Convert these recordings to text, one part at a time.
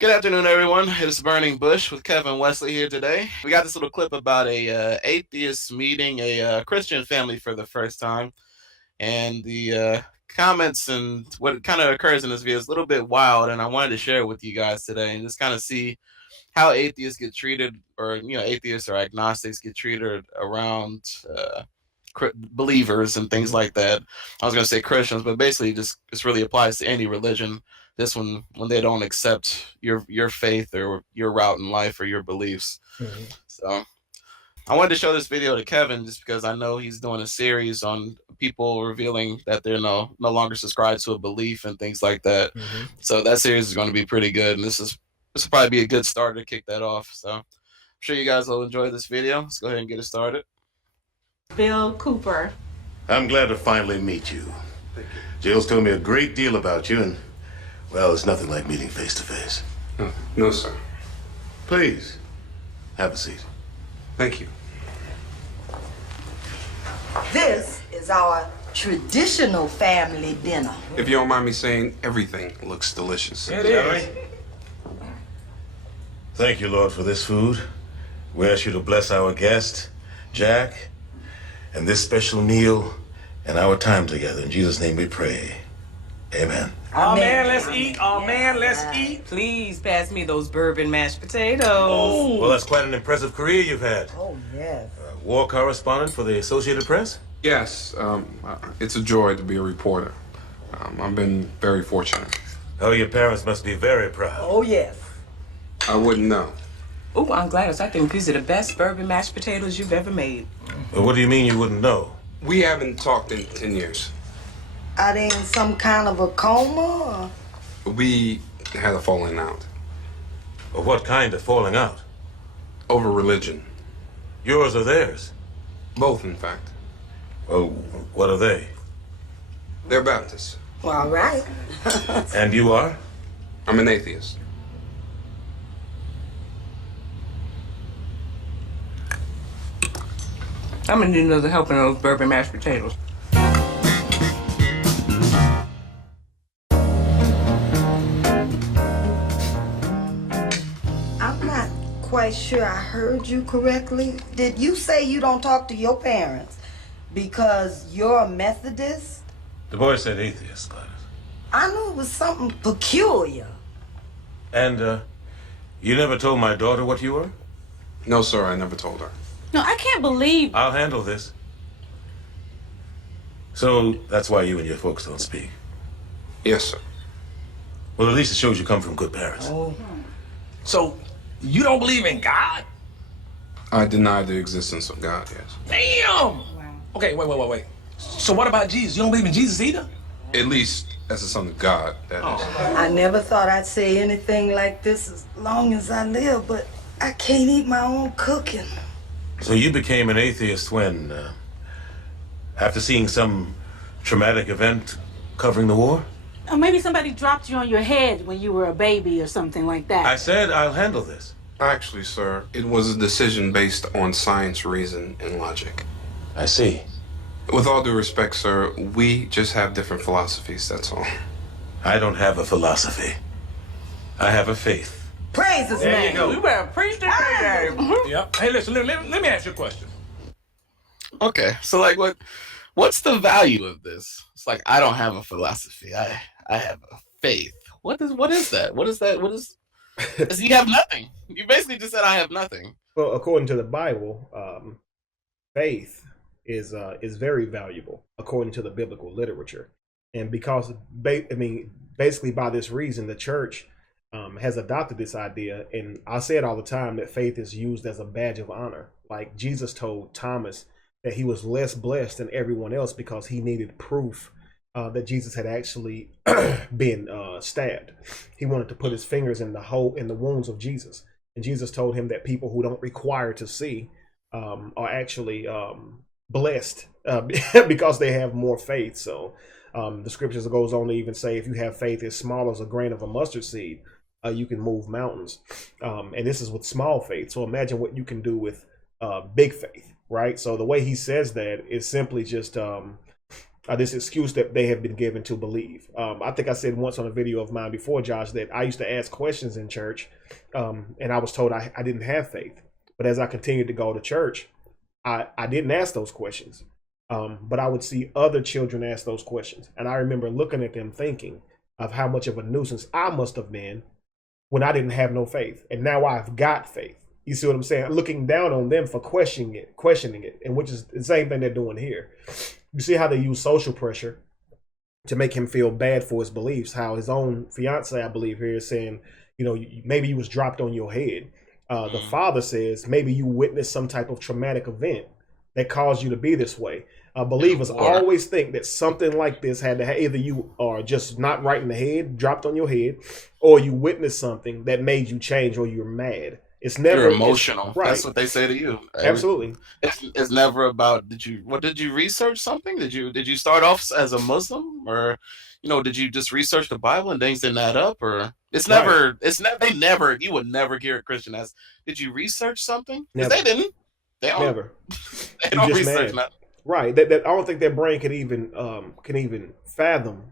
Good afternoon, everyone. It is Burning Bush with Kevin Wesley here today. We got this little clip about a atheist meeting a Christian family for the first time, and the comments and what kind of occurs in this video is a little bit wild, and I wanted to share it with you guys today and just kind of see how atheists get treated, or atheists or agnostics get treated around believers and things like that. I was going to say Christians, but basically just this really applies to any religion. This one, when they don't accept your faith or your route in life or your beliefs. So I wanted to show this video to Kevin just because I know he's doing a series on people revealing that they're no longer subscribed to a belief and things like that. So that series is going to be pretty good, and this will probably be a good start to kick that off. So I'm sure you guys will enjoy this video. Let's go ahead and get it started. Bill Cooper. I'm glad to finally meet you. Jill's told me a great deal about you, and, well, it's nothing like meeting face to face. No, sir. Please, have a seat. Thank you. This is our traditional family dinner. If you don't mind me saying, everything looks delicious. It is. Thank you, Lord, for this food. We ask you to bless our guest, Jack, and this special meal and our time together. In Jesus' name we pray. Amen. Oh man, let's eat. Oh man, let's eat. Please pass me those bourbon mashed potatoes. Well, that's quite an impressive career you've had. Oh, yes. War correspondent for the Associated Press? Yes, it's a joy to be a reporter. I've been very fortunate. Oh, your parents must be very proud. Oh, yes. I wouldn't know. Oh, I'm glad. I think these are the best bourbon mashed potatoes you've ever made. Well, what do you mean you wouldn't know? We haven't talked in 10 years. Are they in some kind of a coma? We had a falling out Or what kind of falling out? over religion. Yours or theirs? Both, in fact. Well, what are they? They're Baptists. Well, all right. And you are? I'm an atheist. I'm gonna need another helping of those bourbon mashed potatoes. I'm not quite sure I heard you correctly. Did you say you don't talk to your parents because you're a Methodist? The boy said atheist, Gladys. I knew it was something peculiar. And, you never told my daughter what you were? No, sir, I never told her. No, I can't believe. I'll handle this. So, that's why you and your folks don't speak. Yes, sir. Well, at least it shows you come from good parents. Oh. So, you don't believe in God? I deny the existence of God, yes. Damn! Okay, wait. So what about Jesus? You don't believe in Jesus either? At least as a son of God, that is. I never thought I'd say anything like this as long as I live, but I can't eat my own cooking. So you became an atheist when, after seeing some traumatic event covering the war? Or maybe somebody dropped you on your head when you were a baby or something like that. I said I'll handle this. Actually, sir, it was a decision based on science, reason, and logic. I see. With all due respect, sir, we just have different philosophies, that's all. I don't have a philosophy. I have a faith. Praise his There name. you go. You better preach that today. Yep. Hey, listen, let me ask you a question. Okay, so like, what's the value of this? It's like I don't have a philosophy. I have a faith. What is that? What is that? What is? You have nothing. You basically just said I have nothing. Well, according to the Bible, faith is very valuable according to the biblical literature, and because basically by this reason, the church has adopted this idea, and I say it all the time that faith is used as a badge of honor. Like Jesus told Thomas that he was less blessed than everyone else because he needed proof that Jesus had actually been stabbed. He wanted to put his fingers in the wounds of Jesus, and Jesus told him that people who don't require to see are actually blessed because they have more faith. So the scriptures goes on to even say if you have faith as small as a grain of a mustard seed, you can move mountains. And this is with small faith. So imagine what you can do with big faith, right? So the way he says that is simply just this excuse that they have been given to believe. I think I said once on a video of mine before, Josh, that I used to ask questions in church, and I was told I didn't have faith. But as I continued to go to church, I didn't ask those questions. But I would see other children ask those questions. And I remember looking at them thinking of how much of a nuisance I must have been when I didn't have no faith. And now I've got faith. You see what I'm saying? Looking down on them for questioning it, and which is the same thing they're doing here. You see how they use social pressure to make him feel bad for his beliefs. How his own fiance, I believe, here is saying, maybe you was dropped on your head. The father says maybe you witnessed some type of traumatic event that caused you to be this way. Believers always think that something like this had to either you are just not right in the head, dropped on your head, or you witnessed something that made you change, or you're mad. It's never you're emotional. Right. That's what they say to you. Absolutely. It's never about did you research something? Did you start off as a Muslim, or did you just research the Bible and things didn't add up? Or you would never hear a Christian ask, did you research something? Because they didn't. They don't. Never. They don't research nothing. Right. That I don't think their brain can even fathom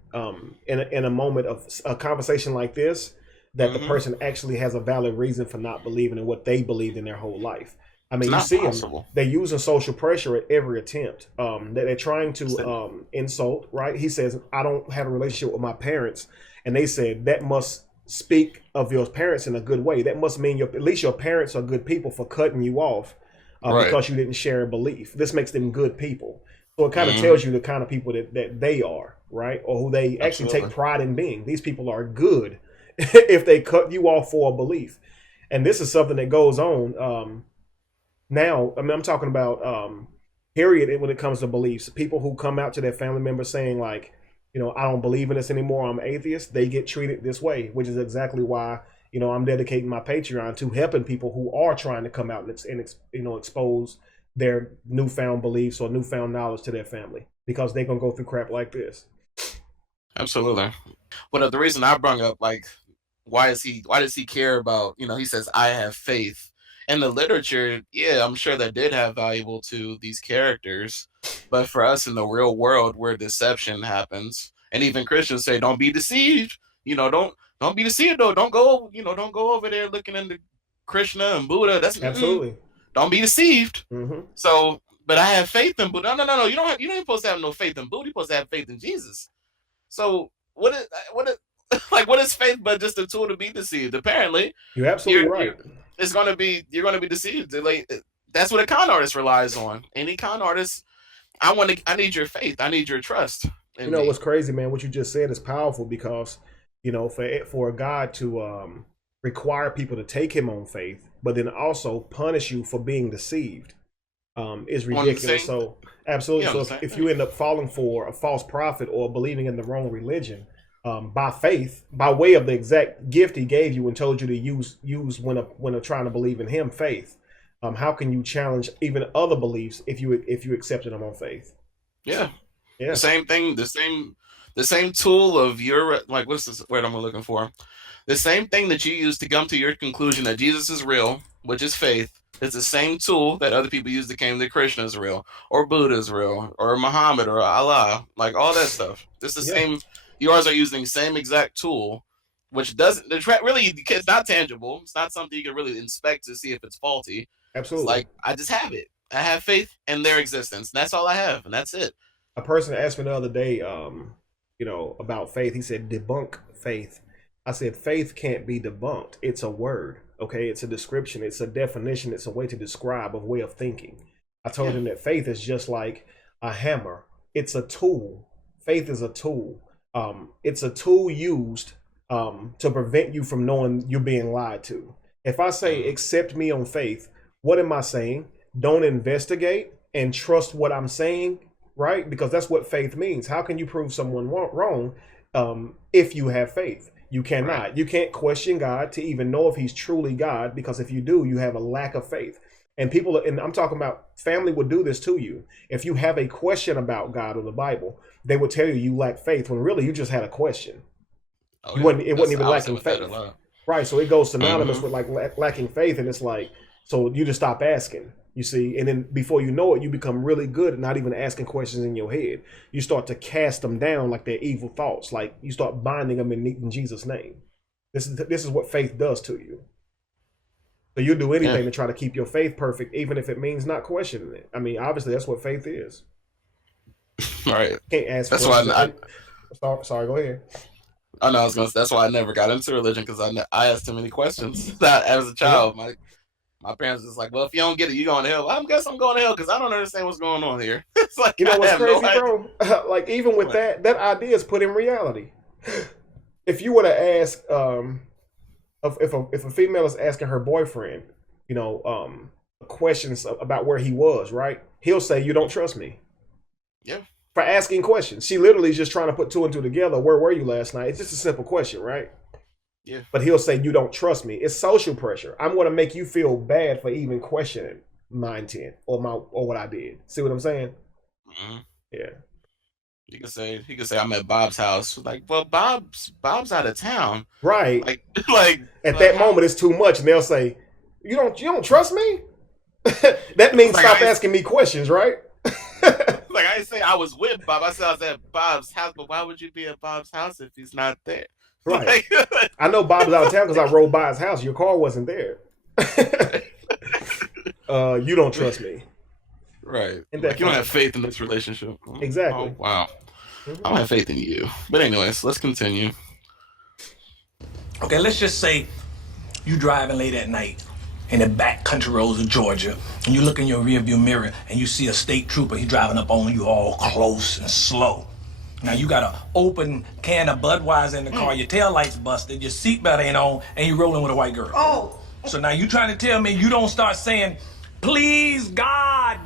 in a moment of a conversation like this that the person actually has a valid reason for not believing in what they believed in their whole life. I mean, you see them, they're using social pressure at every attempt. They're trying to insult, right? He says, I don't have a relationship with my parents. And they said that must speak of your parents in a good way. That must mean at least your parents are good people for cutting you off because you didn't share a belief. This makes them good people. So it kind of tells you the kind of people that they are, right? Or who they actually take pride in being. These people are good if they cut you off for a belief. And this is something that goes on now. I mean, I'm talking about period when it comes to beliefs. People who come out to their family members saying like, I don't believe in this anymore, I'm atheist, they get treated this way, which is exactly why, I'm dedicating my Patreon to helping people who are trying to come out and expose their newfound beliefs or newfound knowledge to their family, because they're going to go through crap like this. Absolutely. But the reason I brought up, like, why does he care about, he says, I have faith. In the literature, yeah, I'm sure that did have valuable to these characters. But for us in the real world where deception happens, and even Christians say, don't be deceived. Don't be deceived though. Don't go over there looking into Krishna and Buddha. That's absolutely. Don't be deceived. Mm-hmm. So, but I have faith in Buddha. No. You ain't supposed to have no faith in Buddha. You're supposed to have faith in Jesus. So what is faith but just a tool to be deceived? Apparently, you're absolutely right. You're gonna be deceived. Like, that's what a con artist relies on. Any con artist, I need your faith. I need your trust. What's crazy, man? What you just said is powerful because for God to require people to take him on faith, but then also punish you for being deceived, is ridiculous. So absolutely. So if you end up falling for a false prophet or believing in the wrong religion, by faith, by way of the exact gift he gave you and told you to use when trying to believe in him, faith, how can you challenge even other beliefs if you accepted them on faith? Yeah. The same thing, the same tool of your, like, what's this word I'm looking for? The same thing that you use to come to your conclusion that Jesus is real, which is faith, is the same tool that other people use to claim that Krishna is real, or Buddha is real, or Muhammad, or Allah, like all that stuff. It's the same. Yours are using the same exact tool, which doesn't really, it's not tangible. It's not something you can really inspect to see if it's faulty. Absolutely. It's like, I just have it. I have faith in their existence. That's all I have, and that's it. A person asked me the other day, about faith. He said, debunk faith. I said, faith can't be debunked. It's a word, okay? It's a description. It's a definition. It's a way to describe a way of thinking. I told him that faith is just like a hammer. It's a tool. Faith is a tool. It's a tool used to prevent you from knowing you're being lied to. If I say, accept me on faith, what am I saying? Don't investigate and trust what I'm saying, right? Because that's what faith means. How can you prove someone wrong if you have faith? You cannot. Right. You can't question God to even know if he's truly God, because if you do, you have a lack of faith. And people, and I'm talking about family, would do this to you. If you have a question about God or the Bible, they would tell you lack faith when really you just had a question. It wasn't even lacking faith. Right. So it goes synonymous with like lacking faith. And it's like, so you just stop asking. You see, and then before you know it, you become really good at not even asking questions in your head. You start to cast them down like they're evil thoughts. Like you start binding them in Jesus' name. This is what faith does to you. So you'll do anything to try to keep your faith perfect, even if it means not questioning it. I mean, obviously that's what faith is. Right. Can't ask. That's why Sorry, go ahead. I know I was gonna. That's why I never got into religion, because I asked too many questions. That as a child, my parents was like, "Well, if you don't get it, you going to hell." I guess I'm going to hell because I don't understand what's going on here. It's like, you know what's crazy, bro? Like even with that idea is put in reality. If you were to ask, if a female is asking her boyfriend, questions about where he was, right? He'll say, "You don't trust me." Yeah. For asking questions. She literally is just trying to put two and two together. Where were you last night? It's just a simple question, right? Yeah. But he'll say, "You don't trust me." It's social pressure. I'm going to make you feel bad for even questioning my intent or what I did. See what I'm saying? Mm-hmm. Yeah. He could say, "I'm at Bob's house." Like, well, Bob's out of town. Right. Like at that moment it's too much, and they'll say, You don't trust me? That means like stop asking me questions, right? Like I didn't say I was with Bob. I said I was at Bob's house, but why would you be at Bob's house if he's not there? Right. I know Bob's out of town because I rode by his house. Your car wasn't there. You don't trust me. Right. Like you don't have faith in this relationship. Exactly. Oh, wow. I don't have faith in you. But anyways, let's continue. Okay, let's just say you driving late at night in the back country roads of Georgia, and you look in your rearview mirror and you see a state trooper. He driving up on you all close and slow. Now you got an open can of Budweiser in the car, your taillights busted, your seatbelt ain't on, and you rolling with a white girl. Oh. So now you trying to tell me you don't start saying, "Please God,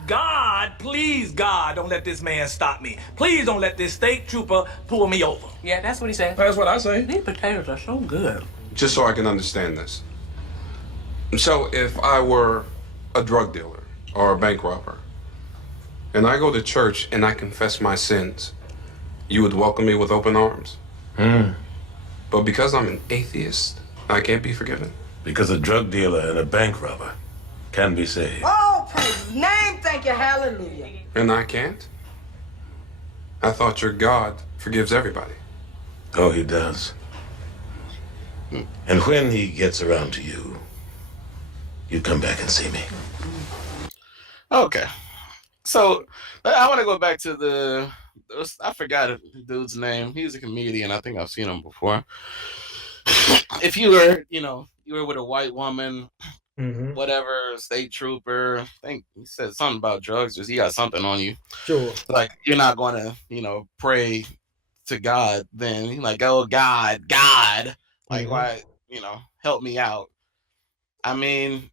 please God, don't let this man stop me. Please don't let this state trooper pull me over." Yeah, that's what he said. That's what I say. These potatoes are so good. Just so I can understand this. So if I were a drug dealer or a bank robber, and I go to church and I confess my sins, you would welcome me with open arms. But because I'm an atheist, I can't be forgiven. Because a drug dealer and a bank robber can be saved. Oh, praise his name. Thank you. Hallelujah. And I can't? I thought your God forgives everybody. Oh, he does. And when he gets around to you, you come back and see me. Okay. So I want to go back to I forgot the dude's name. He's a comedian. I think I've seen him before. If you were with a white woman, whatever, state trooper, I think he said something about drugs, just he got something on you. Sure. Like you're not going to, pray to God then. You're like, "Oh God, like why, help me out." I mean,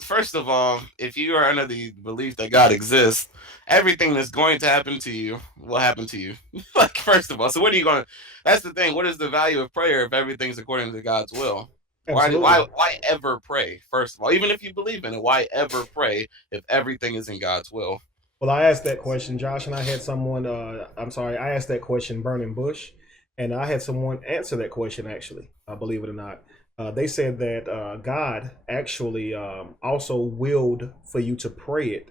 first of all, if you are under the belief that God exists, everything that's going to happen to you will happen to you. Like, first of all, so what are you going to? That's the thing. What is the value of prayer if everything's according to God's will? Why ever pray? First of all, even if you believe in it, why ever pray if everything is in God's will? Well, I asked that question, Josh, and I had someone. I asked that question, Burning Bush, and I had someone answer that question. Actually, believe it or not. They said that God actually also willed for you to pray it,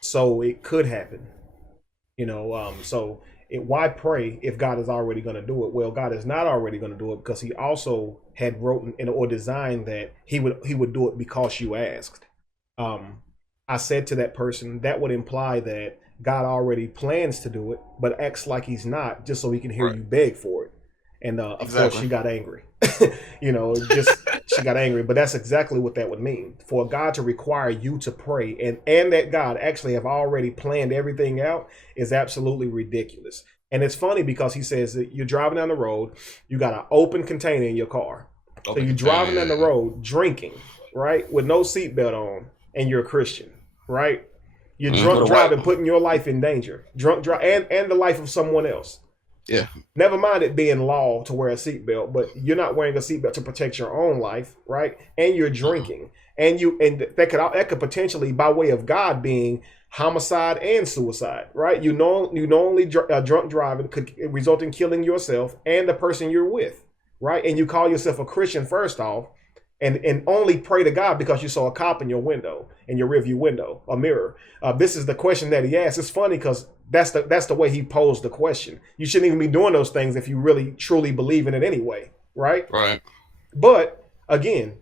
so it could happen. Why pray if God is already going to do it? Well, God is not already going to do it because He also had wrote or designed that He would do it because you asked. I said to that person that would imply that God already plans to do it, but acts like He's not, just so He can hear you beg for it. And of course, she got angry. She got angry. But that's exactly what that would mean. For God to require you to pray and that God actually have already planned everything out is absolutely ridiculous. And it's funny because He says that you're driving down the road, you got an open container in your car. So you're driving down the road drinking, right, with no seatbelt on, and you're a Christian, right? You're drunk driving, putting your life in danger. Drunk drive and the life of someone else. Yeah. Never mind it being law to wear a seatbelt, but you're not wearing a seatbelt to protect your own life, right? And you're drinking, and that could potentially, by way of God, being homicide and suicide, right? You knowingly drunk driving could result in killing yourself and the person you're with, right? And you call yourself a Christian first off, and only pray to God because you saw a cop in your window, in your rearview window, a mirror. This is the question that he asked. It's funny because that's the way he posed the question. You shouldn't even be doing those things if you really truly believe in it anyway, right? Right. But again,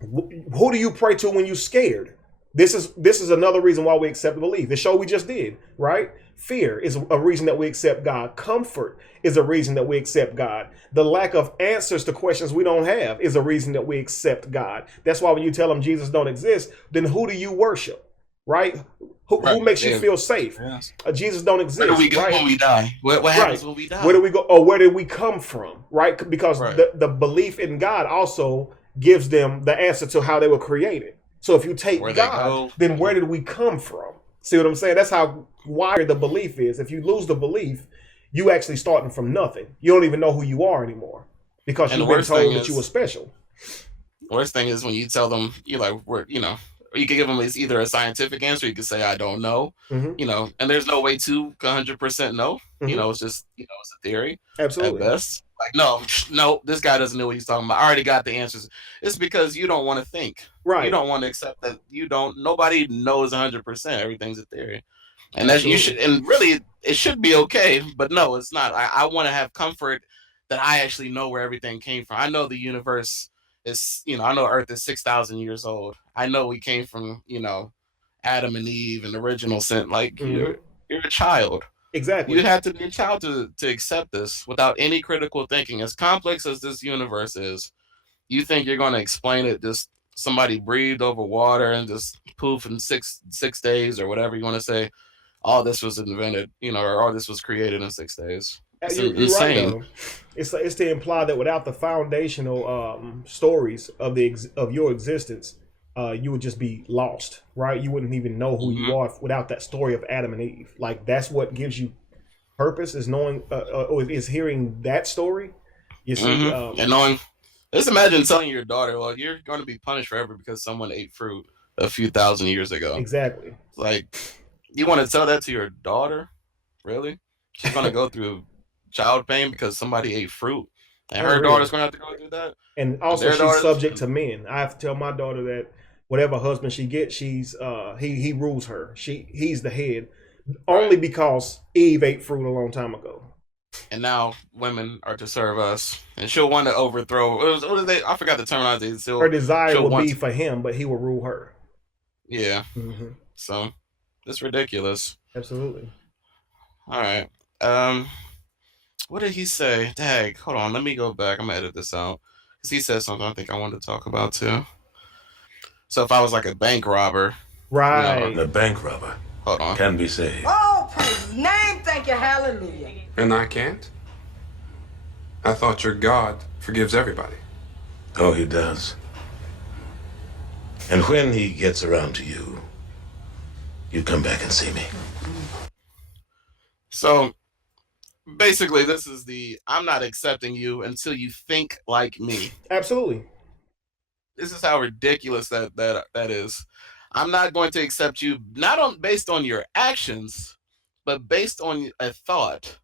who do you pray to when you're scared? This is another reason why we accept belief. The show we just did, right? Fear is a reason that we accept God. Comfort is a reason that we accept God. The lack of answers to questions we don't have is a reason that we accept God. That's why when you tell them Jesus don't exist, then who do you worship, right? Who makes you feel safe? Yes. Jesus don't exist. Where do we go right? when we die? What happens when we die? Where do we go? Or where did we come from? Right? Because Right. the belief in God also gives them the answer to how they were created. So if you take Where they God, go. then where did we come from? See what I'm saying? That's how wired the belief is. If you lose the belief, you actually starting from nothing. You don't even know who you are anymore because And you've the been worst told thing that is- you were special. The worst thing is when you tell them, you like, we're, you can give them either a scientific answer, you can say, I don't know, Mhm. and there's no way to 100% know. Mhm. It's just, it's a theory Absolutely. at best. Like, no, this guy doesn't know what he's talking about. I already got the answers. It's because you don't want to think. Right. You don't want to accept that nobody knows 100%. Everything's a theory. And that you should, and really, it should be okay, but no, it's not. I want to have comfort that I actually know where everything came from. I know the universe is, I know Earth is 6,000 years old. I know we came from, Adam and Eve and original sin. Like you're a child. Exactly. You have to be a child to accept this without any critical thinking. As complex as this universe is, you think you're going to explain it just somebody breathed over water and just poof in six days or whatever you want to say. All this was invented, or all this was created in 6 days. It's You're insane. right, though. It's to imply that without the foundational stories of your existence, you would just be lost, right? You wouldn't even know who you are without that story of Adam and Eve. Like that's what gives you purpose is knowing, is hearing that story. You see, and knowing. Just imagine telling your daughter, "Well, you're going to be punished forever because someone ate fruit a few thousand years ago." Exactly. Like, you want to tell that to your daughter? Really? She's going to go through child pain because somebody ate fruit, and her daughter's going to have to go through that. And also, she's subject to men. I have to tell my daughter that whatever husband she gets, she's he rules her. He's the head, only because Eve ate fruit a long time ago. And now women are to serve us, and she'll want to overthrow. What is they? I forgot the terminology. Her desire will be for him, but he will rule her. Yeah. So it's ridiculous. Absolutely. All right. What did he say? Dag, hold on. Let me go back. I'm gonna edit this out because he said something I think I wanted to talk about too. So if I was like a bank robber, right? The bank robber. Hold on. Can be saved. Oh, praise his name. Thank you. Hallelujah. And I can't? I thought your God forgives everybody. Oh, he does. And when he gets around to you, you come back and see me. So basically, this is I'm not accepting you until you think like me. Absolutely. This is how ridiculous that is. I'm not going to accept you based on your actions, but based on a thought.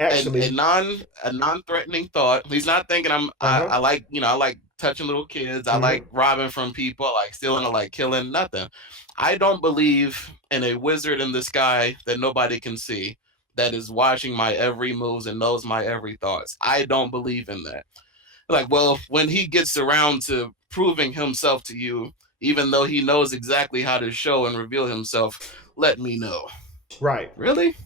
Actually, a non-threatening thought. He's not thinking I like I like touching little kids. I like robbing from people. I like stealing. I like killing. Nothing. I don't believe in a wizard in the sky that nobody can see that is watching my every moves and knows my every thoughts. I don't believe in that. Like, well, when he gets around to proving himself to you, even though he knows exactly how to show and reveal himself, let me know. Right. Really?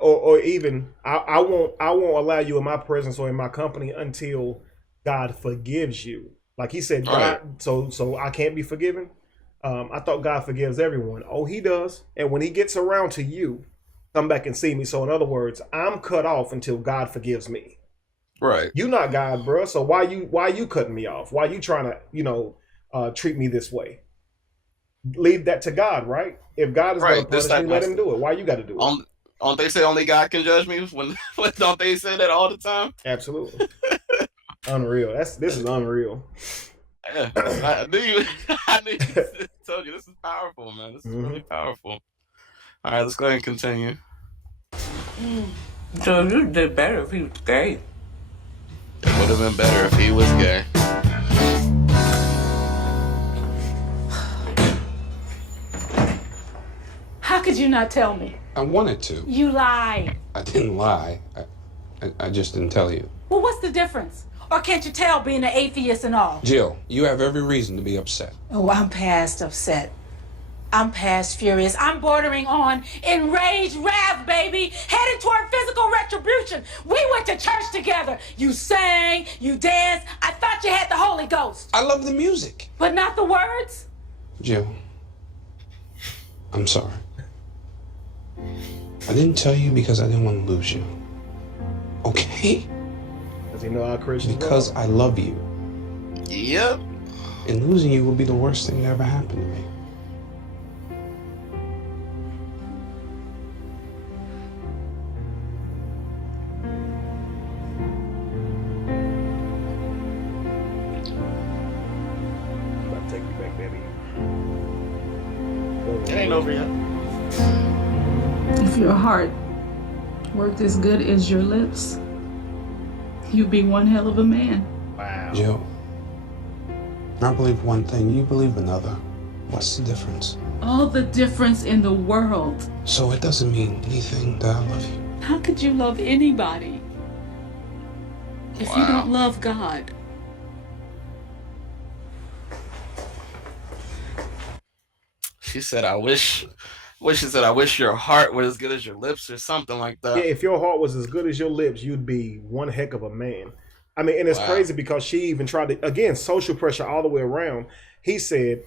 Or even I won't allow you in my presence or in my company until God forgives you. Like he said, God. Right. So I can't be forgiven. I thought God forgives everyone. Oh, he does. And when he gets around to you, come back and see me. So in other words, I'm cut off until God forgives me. Right. You're not God, bro. So why you cutting me off? Why you trying to treat me this way? Leave that to God, right? If God is going to punish me, let him do it. Why you got to do it? Don't they say only God can judge me? When don't they say that all the time? Absolutely. Unreal. This is unreal. Yeah, I knew you told you this is powerful, man. This is really powerful. All right, let's go ahead and continue. So you did better if he was gay. It would have been better if he was gay. did you not tell me? I wanted to. You lied. I didn't lie. I just didn't tell you. Well, what's the difference? Or can't you tell being an atheist and all? Jill, you have every reason to be upset. Oh, I'm past upset. I'm past furious. I'm bordering on enraged wrath, baby. Headed toward physical retribution. We went to church together. You sang, you danced. I thought you had the Holy Ghost. I love the music. But not the words? Jill, I'm sorry. I didn't tell you because I didn't want to lose you. Okay? Does he know how Christians Because I love you. Yep. And losing you would be the worst thing that ever happened to me. About to take you back, baby. It ain't over yet. If your heart worked as good as your lips, you'd be one hell of a man. Wow. Jill, I believe one thing, you believe another. What's the difference? All the difference in the world. So it doesn't mean anything that I love you. How could you love anybody if you don't love God? She said, I wish your heart was as good as your lips or something like that. Yeah, if your heart was as good as your lips, you'd be one heck of a man. I mean, and it's crazy because she even tried to, again, social pressure all the way around. He said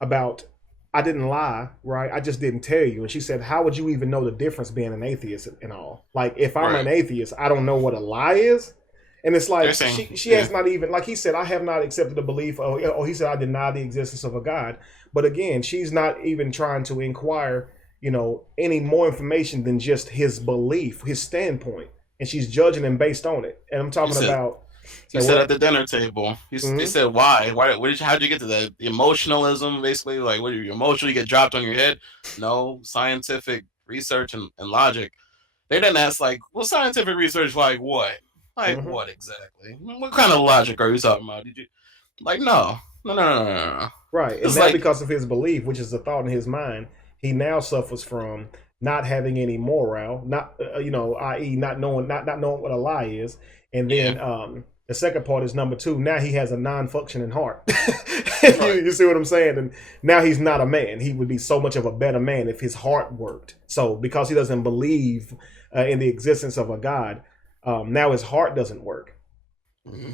about, I didn't lie, right? I just didn't tell you. And she said, how would you even know the difference being an atheist and all? Like, if I'm an atheist, I don't know what a lie is. And it's like, she has not even, like he said, I have not accepted the belief, or he said, I deny the existence of a God. But again, she's not even trying to inquire, you know, any more information than just his belief, his standpoint. And she's judging him based on it. And I'm talking about... He said at the dinner table, he said, why? How'd you get to that? Emotionalism, basically? Like, what are you emotional? You get dropped on your head? No, scientific research and logic. They didn't ask, like, well, scientific research, like what? Like, what exactly? What kind of logic are you talking about? Did you... Like, no. Right. And now because of his belief, which is a thought in his mind, he now suffers from not having any morale, not i.e. not knowing what a lie is. And then the second part is number two. Now he has a non-functioning heart. You see what I'm saying? And now he's not a man. He would be so much of a better man if his heart worked. So because he doesn't believe in the existence of a God, now his heart doesn't work.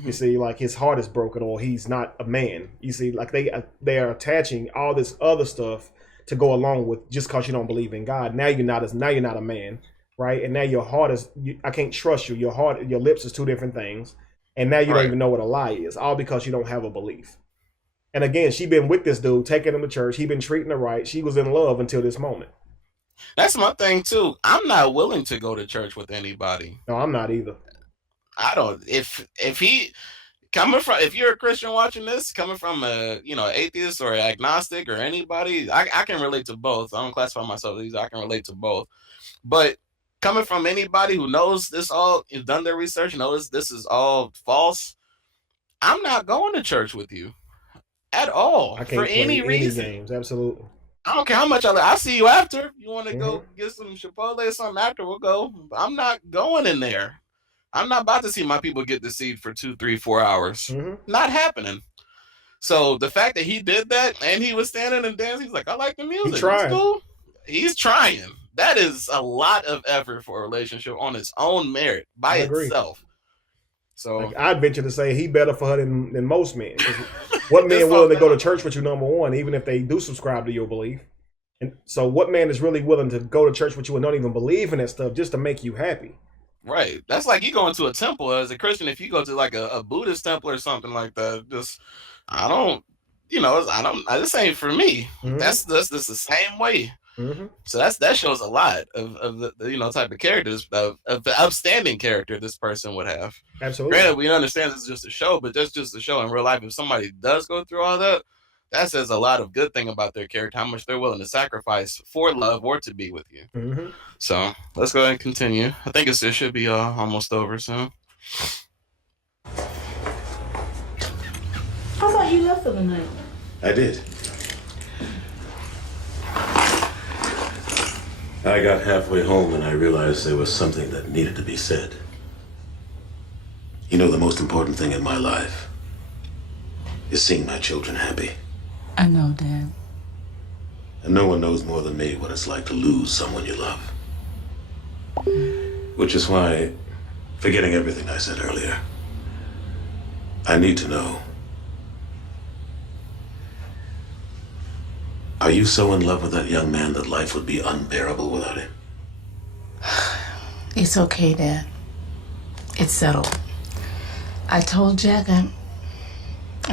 You see, like his heart is broken, or he's not a man. You see, like they are attaching all this other stuff to go along with just because you don't believe in God. Now you're not a man, right? And now your heart is, I can't trust you. Your heart, your lips is two different things, and now you don't even know what a lie is, all because you don't have a belief. And again, she been with this dude, taking him to church. He been treating her right. She was in love until this moment. That's my thing too. I'm not willing to go to church with anybody. No, I'm not either. I don't. If you're a Christian watching this, coming from a atheist or agnostic or anybody, I can relate to both. I don't classify myself as these. I can relate to both. But coming from anybody who knows this all, has done their research, knows this is all false, I'm not going to church with you at all. I can't for play any reason. games. Absolutely. I don't care how much I'll see you after. You want to go get some Chipotle or something after, we'll go. But I'm not going in there. I'm not about to see my people get deceived for 2, 3, 4 hours. Not happening. So the fact that he did that and he was standing and dancing, he's like, I like the music. He's trying. Cool. He's trying. That is a lot of effort for a relationship on its own merit by itself. So like, I'd venture to say he better for her than most men. What man willing to go to church with you, number one, even if they do subscribe to your belief? And so what man is really willing to go to church with you and don't even believe in that stuff just to make you happy? Right. That's like you going to a temple as a Christian. If you go to like a Buddhist temple or something like that, this ain't for me. That's the same way. So that shows a lot of the type of characters of the upstanding character this person would have. Absolutely. Granted, we understand this is just a show, but that's just a show. In real life, if somebody does go through all that, that says a lot of good thing about their character, how much they're willing to sacrifice for love or to be with you. So let's go ahead and continue. I think it should be almost over soon. I thought you left for the night. I did. I got halfway home and I realized there was something that needed to be said. You know, the most important thing in my life is seeing my children happy. I know, Dad. And no one knows more than me what it's like to lose someone you love. Which is why, forgetting everything I said earlier, I need to know. Are you so in love with that young man that life would be unbearable without him? It's okay, Dad. It's settled. I told Jack I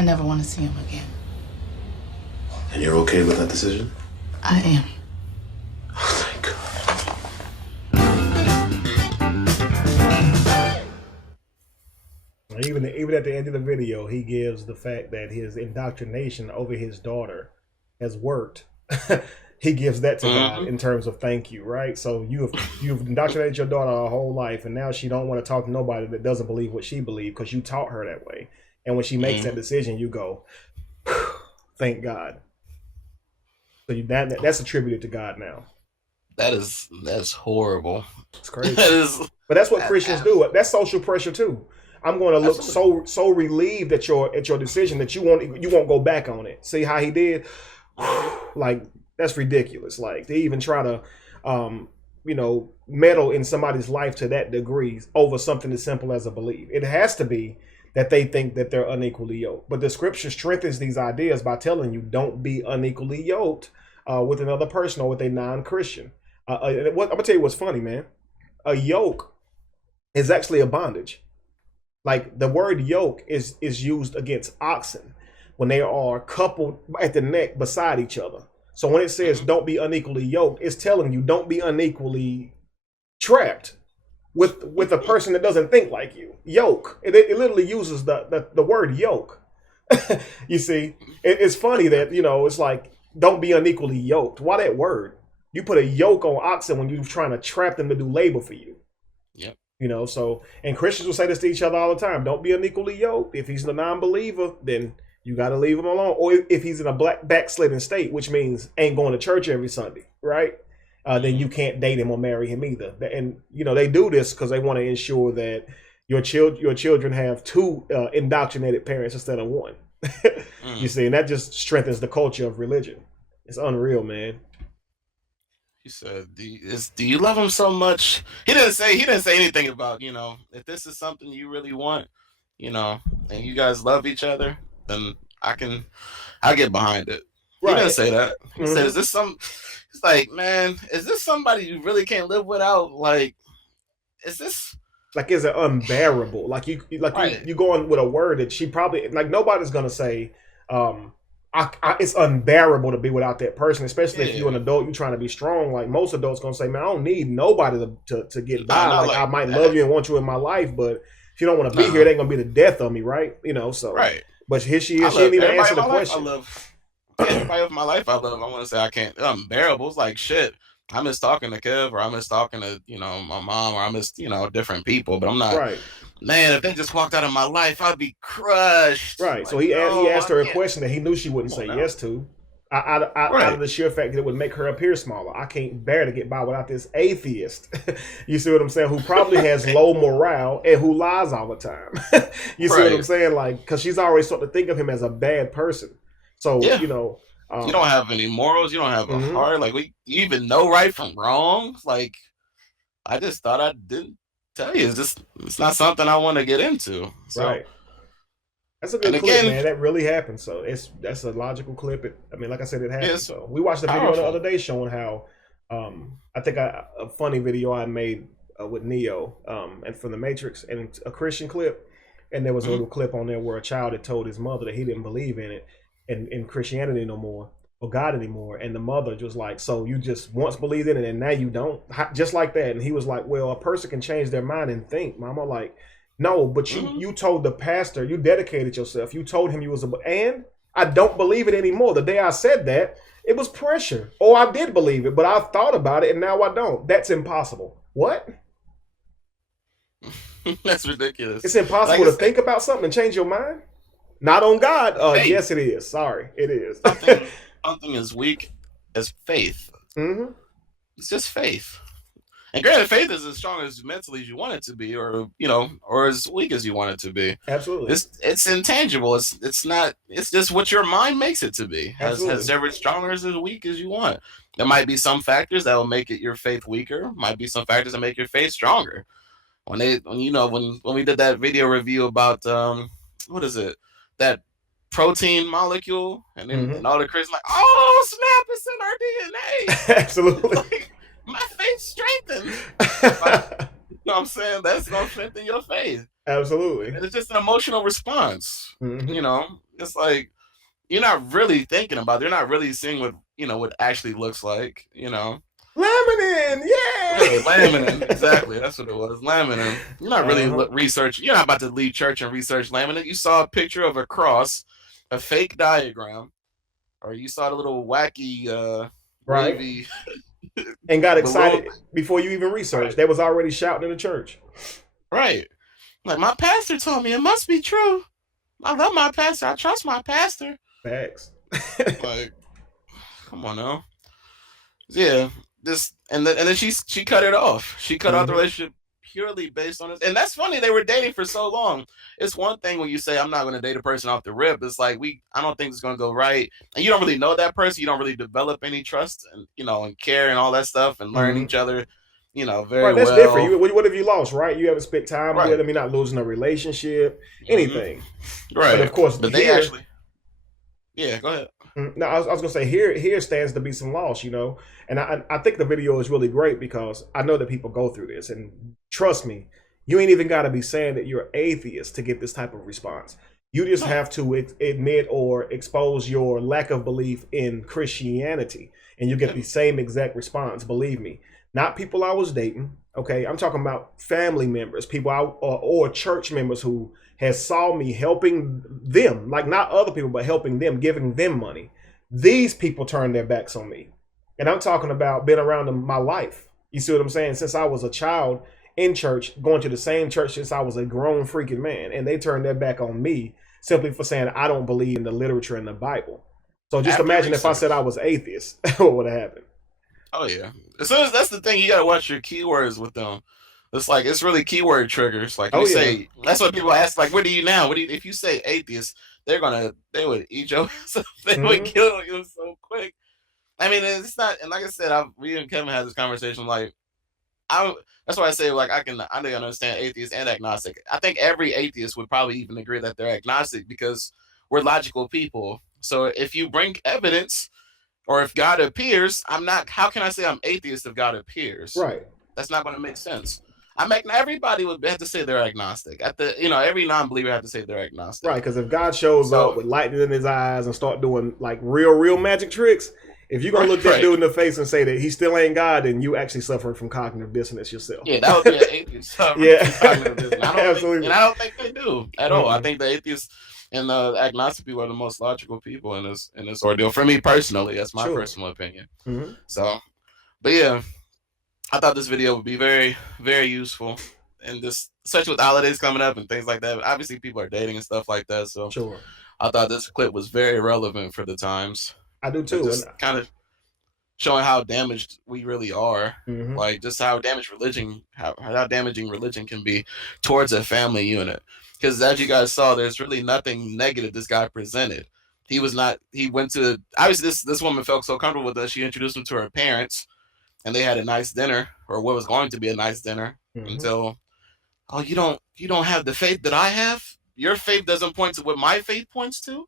never want to see him again. And you're okay with that decision? I am. Oh, thank God. Even at the end of the video, he gives the fact that his indoctrination over his daughter has worked. He gives that to God in terms of thank you, right? So you've indoctrinated your daughter her whole life, and now she don't want to talk to nobody that doesn't believe what she believes because you taught her that way. And when she makes that decision, you go, thank God. So that's attributed to God now. That's horrible. It's crazy. But that's what Christians do. That's social pressure too. I'm going to look so relieved at your decision that you won't go back on it. See how he did? Like, that's ridiculous. Like, to even try to meddle in somebody's life to that degree over something as simple as a belief. It has to be that they think that they're unequally yoked. But the scripture strengthens these ideas by telling you don't be unequally yoked with another person or with a non-Christian. I'm going to tell you what's funny, man. A yoke is actually a bondage. Like, the word yoke is used against oxen when they are coupled at the neck beside each other. So when it says don't be unequally yoked, it's telling you don't be unequally trapped with a person that doesn't think like you. Yoke. It literally uses the word yoke. You see, it's funny that, it's like don't be unequally yoked. Why that word? You put a yoke on oxen when you're trying to trap them to do labor for you. Yep. And Christians will say this to each other all the time. Don't be unequally yoked. If he's a non-believer, then you got to leave him alone. Or if he's in a backslidden state, which means ain't going to church every Sunday, right? Then you can't date him or marry him either. And, they do this because they want to ensure that your children have two indoctrinated parents instead of one. You see, and that just strengthens the culture of religion. It's unreal, man. He said, do you love him so much? He didn't say anything about, if this is something you really want, and you guys love each other, then I'll get behind it. Right. He didn't say that. He said, is this it's like, man, is this somebody you really can't live without? Like, is this like, is it unbearable? Like you going with a word that she probably, like, nobody's gonna say, it's unbearable to be without that person, especially if you're an adult, you're trying to be strong. Like, most adults gonna say, man, I don't need nobody to get by. Like, I might love you and want you in my life, but if you don't want to be here, it ain't gonna be the death of me, right? So right. But here she is. She didn't even answer the question. Everybody of my life I love. I want to say I can't. Unbearable. It's like, shit. I miss talking to Kev, or I miss talking to my mom, or I miss different people. But I'm not. Right. Man, if they just walked out of my life, I'd be crushed. Right. Like, so he asked her a question that he knew she wouldn't say yes to. Out of the sheer fact that it would make her appear smaller. I can't bear to get by without this atheist. You see what I'm saying? Who probably has low morale and who lies all the time. You see what I'm saying? Like, because she's already starting to think of him as a bad person. So, you don't have any morals. You don't have a heart. Like, you even know right from wrong. Like, I just thought I didn't tell you. It's not something I want to get into. So. Right. That's a good clip, man. That really happened. So that's a logical clip. Like I said, it happened. So we watched the video the other day showing how, I think a funny video I made with Neo, and from the Matrix, and a Christian clip, and there was a little clip on there where a child had told his mother that he didn't believe in it, in Christianity no more, or God anymore, and the mother just like, so you just once believed in it and now you don't, just like that. And he was like, well, a person can change their mind and think, Mama, like. No, but you told the pastor, you dedicated yourself. You told him you was and I don't believe it anymore. The day I said that, it was pressure. Oh, I did believe it, but I thought about it and now I don't. That's impossible. What? That's ridiculous. It's impossible to think about something and change your mind? Not on God. Yes, it is. Sorry, it is. Something as weak as faith. It's just faith. And granted, faith is as strong as mentally as you want it to be, or or as weak as you want it to be. Absolutely. It's intangible. It's not. It's just what your mind makes it to be. Has ever strong or as weak as you want. There might be some factors that will make your faith weaker. Might be some factors that make your faith stronger. When we did that video review about what is it, that protein molecule, and then and all the Christians like, oh snap, it's in our DNA. Absolutely. Like, my faith strengthened. Like, you know what I'm saying? That's gonna strengthen your faith. Absolutely. And it's just an emotional response. It's like you're not really thinking about it. You're not really seeing what actually looks like. Laminin, yeah. Laminin, exactly. That's what it was. Laminin. You're not really researching. You're not about to leave church and research laminin. You saw a picture of a cross, a fake diagram, or you saw the little wacky wavy. And got excited before you even researched. Right. They was already shouting in the church. Right. Like, my pastor told me it must be true. I love my pastor. I trust my pastor. Facts. Like, come on now. Yeah. And then she cut it off. She cut out the relationship purely based on this. And that's funny. They were dating for so long. It's one thing when you say, I'm not going to date a person off the rip. It's like, I don't think it's going to go right. And you don't really know that person. You don't really develop any trust and, and care and all that stuff and learn each other, very right, that's well. Different. What have you lost, right? You haven't spent time with them. You're not losing a relationship, anything. Right. But of course, but they actually... Yeah, go ahead. No, I was going to say here stands to be some loss, and I think the video is really great because I know that people go through this, and trust me, you ain't even got to be saying that you're atheist to get this type of response. You just have to admit or expose your lack of belief in Christianity, and you get the same exact response. Believe me, not people I was dating. Okay, I'm talking about family members, people or church members who has saw me helping them, like not other people, but helping them, giving them money. These people turned their backs on me. And I'm talking about being around them my life. You see what I'm saying? Since I was a child in church, going to the same church since I was a grown freaking man. And they turned their back on me simply for saying I don't believe in the literature in the Bible. So just imagine if I said I was atheist, what would have happened? Oh, yeah. As soon as that's the thing, you got to watch your keywords with them. It's really keyword triggers. Like you say, that's what people ask. Like, what do you now? If you say atheist, they would eat your ass up. They would kill you so quick. I mean, it's not. And like I said, we and Kevin had this conversation. Like, that's why I say, like, I think I understand atheist and agnostic. I think every atheist would probably even agree that they're agnostic because we're logical people. So if you bring evidence, or if God appears, I'm not. How can I say I'm atheist if God appears? Right. That's not going to make sense. Everybody would have to say they're agnostic. Every non-believer have to say they're agnostic. Right, because if God shows up with lightning in his eyes and start doing like real magic tricks, if you're gonna look that dude in the face and say that he still ain't God, then you actually suffering from cognitive dissonance yourself. Yeah, that would be an atheist. Cognitive dissonance. Absolutely. I don't think they do at all. I think the atheists and the agnostic people are the most logical people in this ordeal. For me personally, that's my personal opinion. So, but yeah. I thought this video would be very, very useful, and just especially with holidays coming up and things like that. But obviously, people are dating and stuff like that, so I thought this clip was very relevant for the times. I do too. Just kind of showing how damaged we really are, like just how damaging religion can be towards a family unit. Because as you guys saw, there's really nothing negative this guy presented. He went to obviously this woman felt so comfortable with us. She introduced him to her parents. And they had a nice dinner, or what was going to be a nice dinner, until, you don't have the faith that I have? Your faith doesn't point to what my faith points to?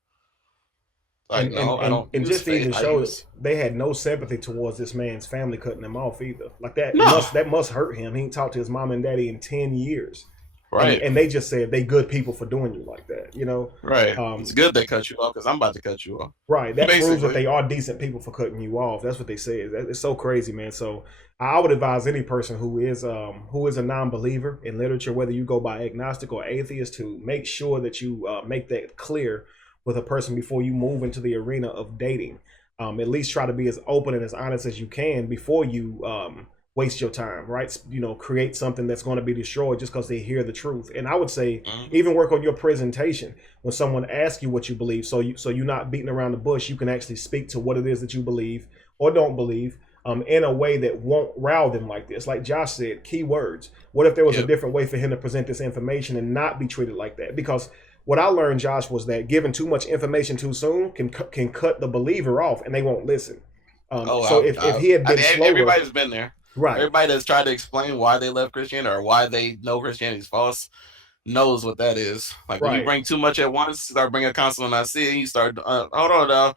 Like, I don't. And just to even show us, they had no sympathy towards this man's family cutting him off either. Like that must hurt him. He ain't talked to his mom and daddy in 10 years. Right. And they just said they good people for doing you like that, Right. It's good they cut you off because I'm about to cut you off. Right. That proves that they are decent people for cutting you off. That's what they say. It's so crazy, man. So I would advise any person who is a non-believer in literature, whether you go by agnostic or atheist, to make sure that you make that clear with a person before you move into the arena of dating. At least try to be as open and as honest as you can before you waste your time, right? Create something that's going to be destroyed just because they hear the truth. And I would say even work on your presentation when someone asks you what you believe, so you're not beating around the bush. You can actually speak to what it is that you believe or don't believe, in a way that won't rile them like this. Like Josh said, key words. What if there was a different way for him to present this information and not be treated like that? Because what I learned, Josh, was that giving too much information too soon can cut the believer off, and they won't listen. So if he had been slower, everybody's been there, right? Everybody that's tried to explain why they left Christianity or why they know Christianity is false knows what that is. Like when you bring too much at once, start bringing a constant I see, and you start hold on now,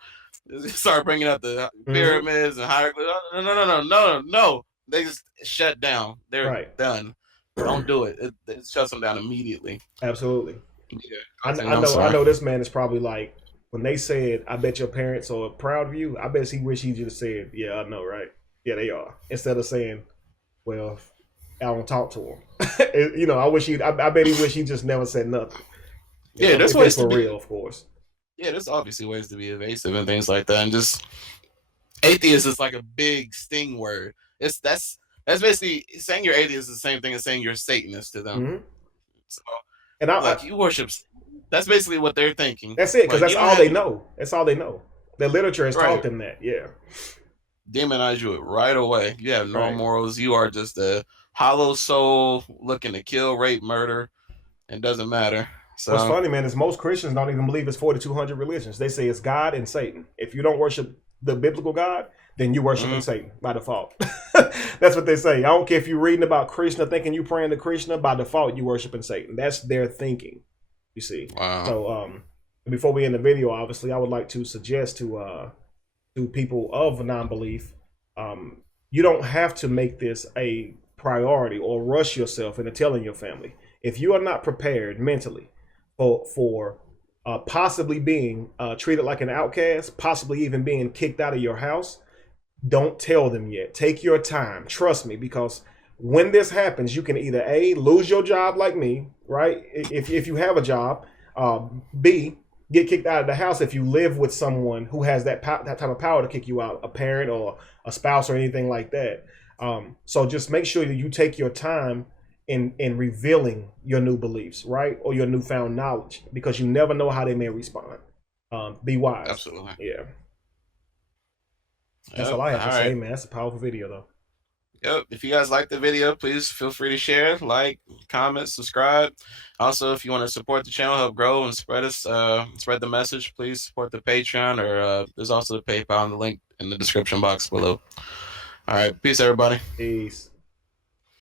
you start bringing up the pyramids and hieroglyphs. No. They just shut down. They're done. Don't do it. It shuts them down immediately. Absolutely. Yeah, I know this man is probably like, when they said, I bet your parents are proud of you, I bet he wish he just said, yeah, I know, right? Yeah, they are. Instead of saying, well, I don't talk to him. I bet he wish he just never said nothing. There's ways for real, of course. Yeah, there's obviously ways to be evasive and things like that. And just atheist is like a big sting word. That's basically saying you're atheist is the same thing as saying you're Satanist to them. So, and you worship. That's basically what they're thinking. That's it, because that's all they know. That's all they know. The literature has taught them that. Yeah. Demonize you right away. You have no morals. You are just a hollow soul looking to kill, rape, murder. It doesn't matter. So what's funny, man, is most Christians don't even believe it's 4,200 religions. They say it's God and Satan. If you don't worship the biblical God, then you worshiping Satan by default. That's what they say. I don't care if you're reading about Krishna, thinking you praying to Krishna, by default you worshiping Satan. That's their thinking. You see. Wow. So before we end the video, obviously, I would like to suggest to people of non-belief, you don't have to make this a priority or rush yourself into telling your family. If you are not prepared mentally for possibly being treated like an outcast, possibly even being kicked out of your house, don't tell them yet. Take your time. Trust me, because when this happens, you can either A, lose your job like me, right? If you have a job, B, get kicked out of the house if you live with someone who has that type of power to kick you out, a parent or a spouse or anything like that. So just make sure that you take your time in revealing your new beliefs, right? Or your newfound knowledge, because you never know how they may respond. Be wise. Absolutely. Yeah. That's all I have to say, man. That's a powerful video, though. Yep. If you guys like the video, please feel free to share, like, comment, subscribe. Also, if you want to support the channel, help grow and spread the message, please support the Patreon, or there's also the PayPal and the link in the description box below. All right. Peace, everybody. Peace.